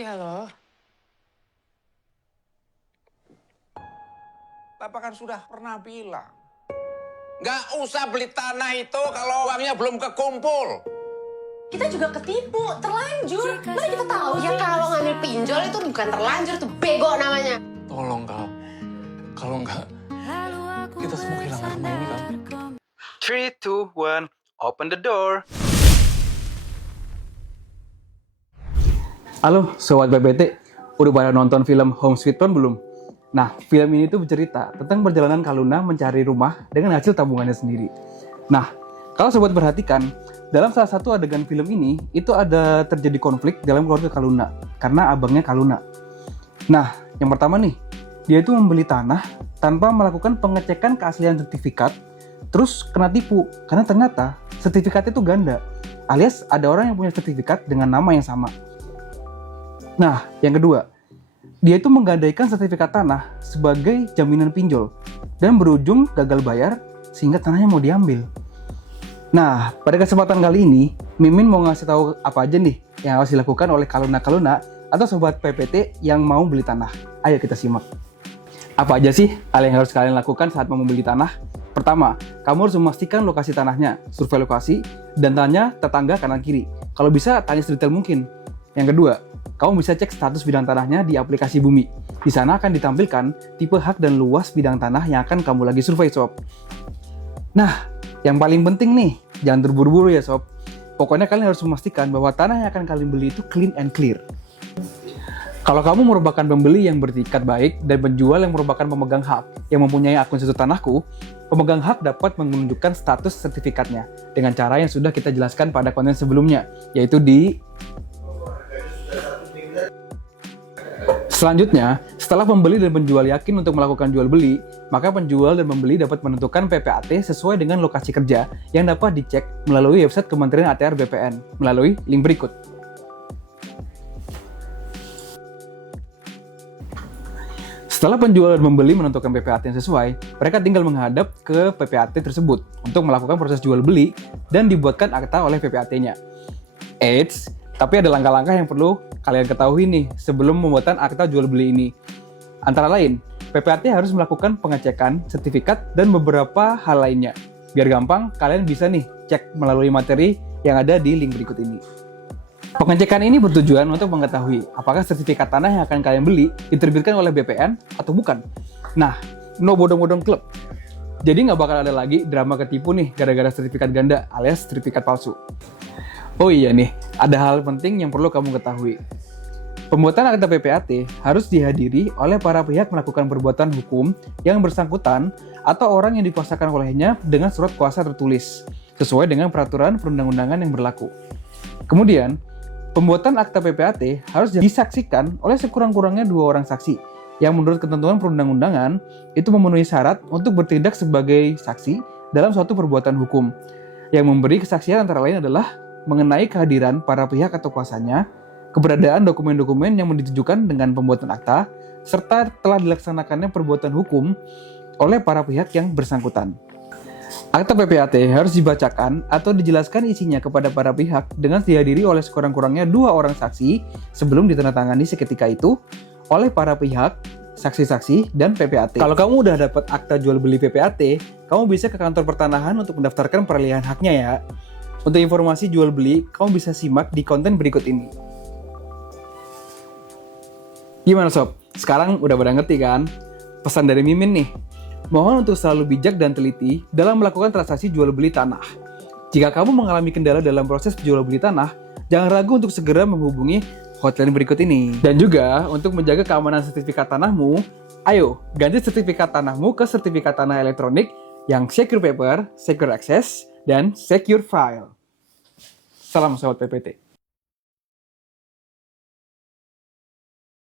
Iya loh. Bapak kan sudah pernah bilang, nggak usah beli tanah itu kalau uangnya belum kekumpul. Kita juga ketipu, terlanjur. Mana kita tahu ya kalau ngambil pinjol itu bukan terlanjur, itu bego namanya. Tolong Kal, kalau enggak kita semua kehilangan rumah ini Kal. 3, 2, 1, open the door. Halo Sobat PPT, udah pada nonton film Home Sweet Home belum? Nah, film ini tuh bercerita tentang perjalanan Kaluna mencari rumah dengan hasil tabungannya sendiri. Nah, kalau Sobat perhatikan, dalam salah satu adegan film ini, itu ada terjadi konflik dalam keluarga Kaluna, karena abangnya Kaluna. Nah, yang pertama nih, dia itu membeli tanah tanpa melakukan pengecekan keaslian sertifikat, terus kena tipu, karena ternyata sertifikatnya itu ganda, alias ada orang yang punya sertifikat dengan nama yang sama. Nah, yang kedua, dia itu menggadaikan sertifikat tanah sebagai jaminan pinjol dan berujung gagal bayar sehingga tanahnya mau diambil. Nah, pada kesempatan kali ini, Mimin mau ngasih tahu apa aja nih yang harus dilakukan oleh Kaluna atau Sobat PPT yang mau beli tanah. Ayo kita simak. Apa aja sih hal yang harus kalian lakukan saat mau membeli tanah? Pertama, kamu harus memastikan lokasi tanahnya, survei lokasi, dan tanya tetangga kanan kiri. Kalau bisa, tanya sedetail mungkin. Yang kedua, kamu bisa cek status bidang tanahnya di aplikasi Bumi. Di sana akan ditampilkan tipe hak dan luas bidang tanah yang akan kamu lagi survei, Sob. Nah, yang paling penting nih, jangan terburu-buru ya, Sob. Pokoknya kalian harus memastikan bahwa tanah yang akan kalian beli itu clean and clear. Kalau kamu merupakan pembeli yang bertikat baik dan penjual yang merupakan pemegang hak yang mempunyai akun situs tanahku, pemegang hak dapat menunjukkan status sertifikatnya dengan cara yang sudah kita jelaskan pada konten sebelumnya, yaitu di Selanjutnya, setelah pembeli dan penjual yakin untuk melakukan jual beli, maka penjual dan pembeli dapat menentukan PPAT sesuai dengan lokasi kerja yang dapat dicek melalui website Kementerian ATR BPN melalui link berikut. Setelah penjual dan pembeli menentukan PPAT yang sesuai, mereka tinggal menghadap ke PPAT tersebut untuk melakukan proses jual beli dan dibuatkan akta oleh PPAT-nya. Eits, tapi ada langkah-langkah yang perlu kalian ketahui nih sebelum pembuatan akta jual beli ini. Antara lain, PPAT harus melakukan pengecekan, sertifikat, dan beberapa hal lainnya. Biar gampang, kalian bisa nih cek melalui materi yang ada di link berikut ini. Pengecekan ini bertujuan untuk mengetahui apakah sertifikat tanah yang akan kalian beli diterbitkan oleh BPN atau bukan. Nah, no bodong-bodong klub. Jadi nggak bakal ada lagi drama ketipu nih gara-gara sertifikat ganda alias sertifikat palsu. Oh iya nih, ada hal penting yang perlu kamu ketahui. Pembuatan akta PPAT harus dihadiri oleh para pihak melakukan perbuatan hukum yang bersangkutan atau orang yang dikuasakan olehnya dengan surat kuasa tertulis, sesuai dengan peraturan perundang-undangan yang berlaku. Kemudian, pembuatan akta PPAT harus disaksikan oleh sekurang-kurangnya 2 orang saksi, yang menurut ketentuan perundang-undangan itu memenuhi syarat untuk bertindak sebagai saksi dalam suatu perbuatan hukum. Yang memberi kesaksian antara lain adalah mengenai kehadiran para pihak atau kuasanya, keberadaan dokumen-dokumen yang ditujukan dengan pembuatan akta, serta telah dilaksanakannya perbuatan hukum oleh para pihak yang bersangkutan. Akta PPAT harus dibacakan atau dijelaskan isinya kepada para pihak dengan dihadiri oleh sekurang-kurangnya 2 orang saksi sebelum ditandatangani seketika itu oleh para pihak, saksi-saksi, dan PPAT. Kalau kamu udah dapat akta jual beli PPAT, kamu bisa ke kantor pertanahan untuk mendaftarkan peralihan haknya ya. Untuk informasi jual beli, kamu bisa simak di konten berikut ini. Gimana Sob? Sekarang udah pada ngerti kan? Pesan dari Mimin nih. Mohon untuk selalu bijak dan teliti dalam melakukan transaksi jual beli tanah. Jika kamu mengalami kendala dalam proses jual beli tanah, jangan ragu untuk segera menghubungi hotline berikut ini. Dan juga untuk menjaga keamanan sertifikat tanahmu, ayo ganti sertifikat tanahmu ke sertifikat tanah elektronik yang secure paper, secure access, dan secure file. Salam Sobat PPT.